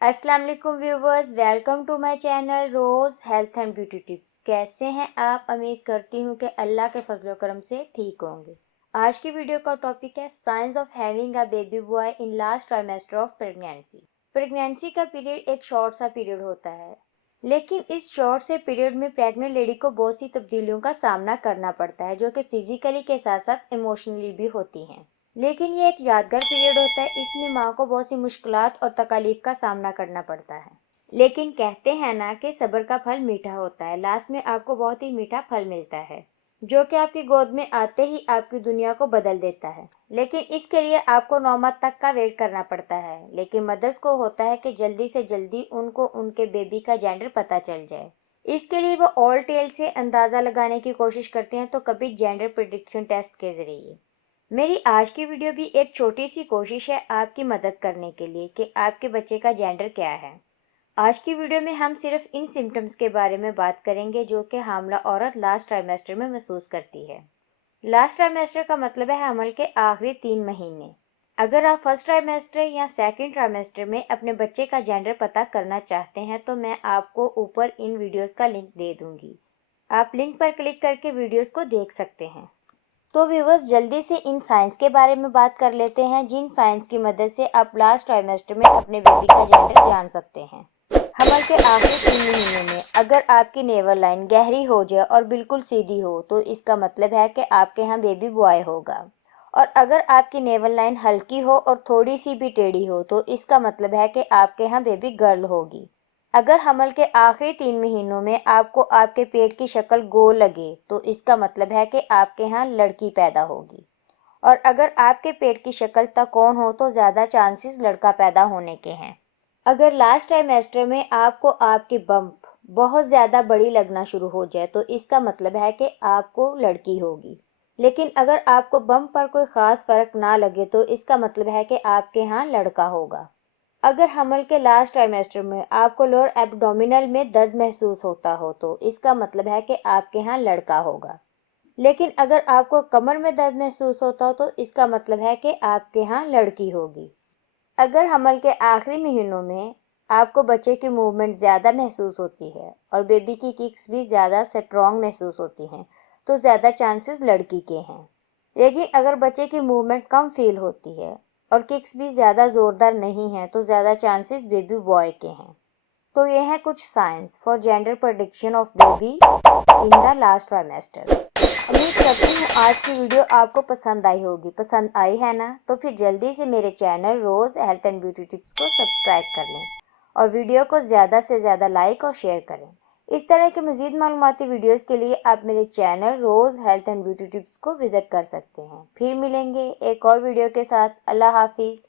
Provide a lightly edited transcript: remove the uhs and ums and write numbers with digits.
अस्सलाम वालेकुम viewers, welcome to my channel Rose health and beauty tips. कैसे हैं आप? उम्मीद करती हूँ कि अल्लाह के फजलो करम से ठीक होंगे। आज की वीडियो का टॉपिक है science of having a baby boy in last trimester of pregnancy. Pregnancy का पीरियड एक शॉर्ट सा पीरियड होता है, लेकिन इस शॉर्ट से पीरियड में प्रेग्नेंट लेडी को बहुत सी तब्दीलियों का सामना करना पड़ता है, जो कि फिजिकली के साथ साथ इमोशनली भी होती हैं। लेकिन ये एक यादगार पीरियड होता है। इसमें माँ को बहुत सी मुश्किलात और तकालीफ का सामना करना पड़ता है, लेकिन कहते हैं ना कि सब्र का फल मीठा होता है। लास्ट में आपको बहुत ही मीठा फल मिलता है, जो कि आपकी गोद में आते ही आपकी दुनिया को बदल देता है। लेकिन इसके लिए आपको 9 माह तक का वेट करना पड़ता है। लेकिन मदर्स को होता है कि जल्दी से जल्दी उनको उनके बेबी का जेंडर पता चल जाए। इसके लिए वो ऑल टेल से अंदाज़ा लगाने की कोशिश करते हैं, तो कभी जेंडर प्रिडिक्शन टेस्ट के ज़रिए। मेरी आज की वीडियो भी एक छोटी सी कोशिश है आपकी मदद करने के लिए कि आपके बच्चे का जेंडर क्या है। आज की वीडियो में हम सिर्फ इन सिम्टम्स के बारे में बात करेंगे जो कि हामला औरत लास्ट ट्राइमेस्टर में महसूस करती है। लास्ट ट्राइमेस्टर का मतलब है हमल के आखिरी 3 महीने। अगर आप फर्स्ट ट्राइमेस्टर या सेकेंड ट्राइमेस्टर में अपने बच्चे का जेंडर पता करना चाहते हैं, तो मैं आपको ऊपर इन वीडियोस का लिंक दे दूंगी। आप लिंक पर क्लिक करके वीडियोस को देख सकते हैं। तो व्यूवर्स, जल्दी से इन साइंस के बारे में बात कर लेते हैं, जिन साइंस की मदद से आप लास्ट ट्राइमेस्टर में अपने बेबी का जेंडर जान सकते हैं। हमल के आखिरी 3 महीनों में अगर आपकी नेवल लाइन गहरी हो जाए और बिल्कुल सीधी हो, तो इसका मतलब है कि आपके यहाँ बेबी बॉय होगा। और अगर आपकी नेवल लाइन हल्की हो और थोड़ी सी भी टेढ़ी हो, तो इसका मतलब है कि आपके यहाँ बेबी गर्ल होगी। अगर हमल के आखिरी 3 महीनों में आपको आपके पेट की शक्ल गोल लगे, तो इसका मतलब है कि आपके यहाँ लड़की पैदा होगी। और अगर आपके पेट की शक्ल त्रिकोण हो, तो ज़्यादा चांसेस लड़का पैदा होने के हैं। अगर लास्ट ट्राइमेस्टर में आपको आपकी बम्प बहुत ज़्यादा बड़ी लगना शुरू हो जाए, तो इसका मतलब है कि आपको लड़की होगी। लेकिन अगर आपको बम्प पर कोई ख़ास फ़र्क ना लगे, तो इसका मतलब है कि आपके यहाँ लड़का होगा। अगर हमल के लास्ट ट्राइमेस्टर में आपको लोअर एब्डोमिनल में दर्द महसूस होता हो, तो इसका मतलब है कि आपके यहाँ लड़का होगा। लेकिन अगर आपको कमर में दर्द महसूस होता हो, तो इसका मतलब है कि आपके यहाँ लड़की होगी। अगर हमल के आखिरी महीनों में आपको बच्चे की मूवमेंट ज़्यादा महसूस होती है और बेबी की किक्स भी ज़्यादा स्ट्रॉन्ग महसूस होती हैं, तो ज़्यादा चांसेस लड़की के हैं। लेकिन अगर बच्चे की मूवमेंट कम फील होती है और किक्स भी ज़्यादा ज़ोरदार नहीं हैं, तो ज़्यादा चांसेस बेबी बॉय के हैं। तो ये हैं कुछ science for gender prediction of baby in the last trimester. उम्मीद करती हूँ आज की वीडियो आपको पसंद आई होगी। पसंद आई है ना? तो फिर जल्दी से मेरे channel Rose health and beauty tips को सब्सक्राइब कर लें और वीडियो को ज़्यादा से ज़्यादा लाइक और शेयर करें। इस तरह के मज़ीद मालूमाती वीडियोस के लिए आप मेरे channel Rose health and beauty tips को विज़िट कर सकते हैं। फिर मिलेंगे एक और वीडियो के साथ। अल्लाह हाफिज़।